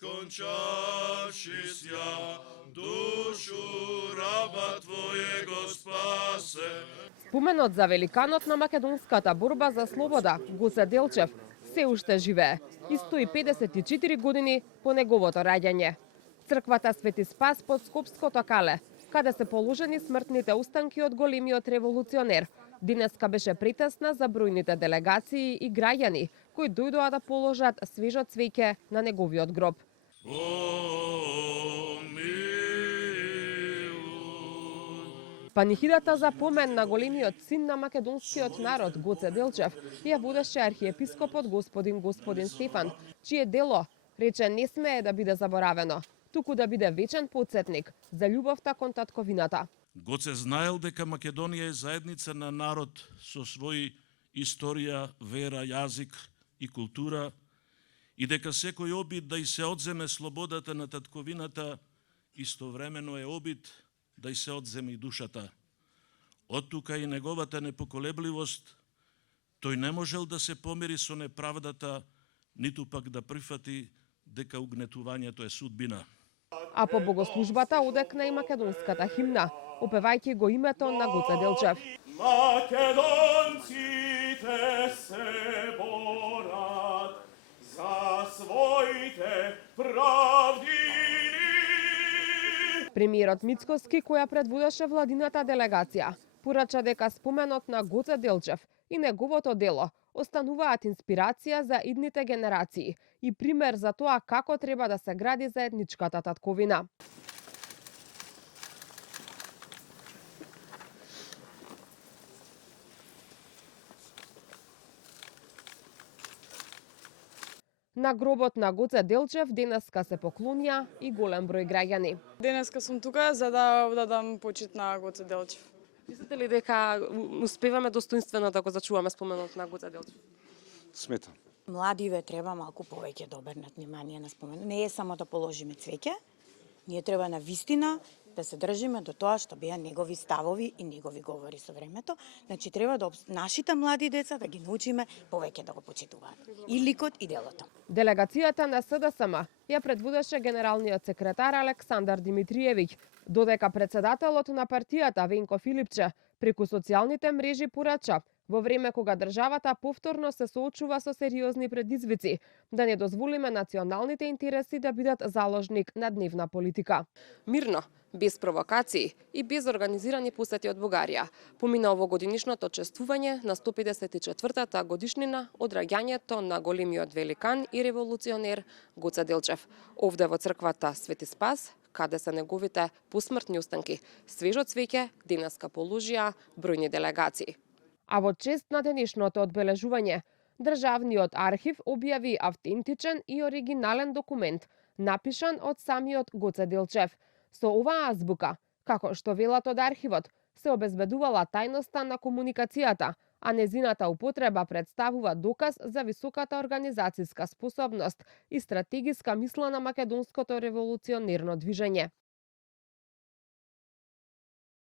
скончавшись ја, душу раба Твоего спасе. Споменот за великанот на македонската борба за слобода, Гоце Делчев, се уште живее и стои 54 години по неговото раѓање. Црквата Свети Спас под Скопското кале, каде се положени смртните устанки од големиот револуционер, денеска беше притесна за бројните делегации и граѓани кои дојдоа да положат свежо цвеќе на неговиот гроб. Панихидата за помен на големиот син на македонскиот народ Гоце Делчев ја водеше архиепископот господин Стефан, чие дело, рече, не смее да биде заборавено, туку да биде вечен потсетник за љубовта кон татковината. Гоце знаел дека Македонија е заедница на народ со свој историја, вера, јазик и култура и дека секој обид да и се одземе слободата на татковината истовремено е обид да и се одземе и душата. Оттука и неговата непоколебливост, тој не можел да се помири со неправдата, ниту пак да прифати дека угнетувањето е судбина. А по богослужбата одекна и македонската химна, опевајќи го името на Гоце Делчев. Македонците се борат за своите правдини. Премиерот Мицкоски, која предводеше владината делегација, порача дека споменот на Гоце Делчев и неговото дело остануваат инспирација за идните генерации и пример за тоа како треба да се гради заедничката татковина. На гробот на Гоце Делчев денеска се поклонија и голем број граѓани. Денеска сум тука за да дадам почит на Гоце Делчев. Мислите ли дека успеваме достоинствено да го зачуваме споменот на Гоце Делчев? Сметам. Младиве треба малку повеќе да обрнат внимание на споменот. Не е само да положиме цвеќе, ние треба на вистина да се држиме до тоа што беа негови ставови и негови говори со времето. Значи треба да нашите млади деца да ги научиме повеќе да го почитуваат. И ликот и делото. Делегацијата на СДСМ ја предводеше генералниот секретар Александар Димитриевиќ, додека председателот на партијата Венко Филипче преку социјалните мрежи порача во време кога државата повторно се соочува со сериозни предизвици, да не дозволиме националните интереси да бидат заложник на дневна политика. Мирно, без провокации и без организирани посети од Бугарија, помина овогодинишното чествување на 154-та годишнина од раѓањето на големиот великан и револуционер Гоце Делчев. Овде во црквата Свети Спас, каде се неговите посмртни устанки, свежо цвеќе денеска положија бројни делегации. А во чест на денешното одбележување, Државниот архив објави автентичен и оригинален документ, напишан од самиот Гоце Делчев. Со оваа азбука, како што велат од архивот, се обезбедувала тајноста на комуникацијата, а незината употреба представува доказ за високата организацијска способност и стратегиска мисла на македонското револуционерно движење.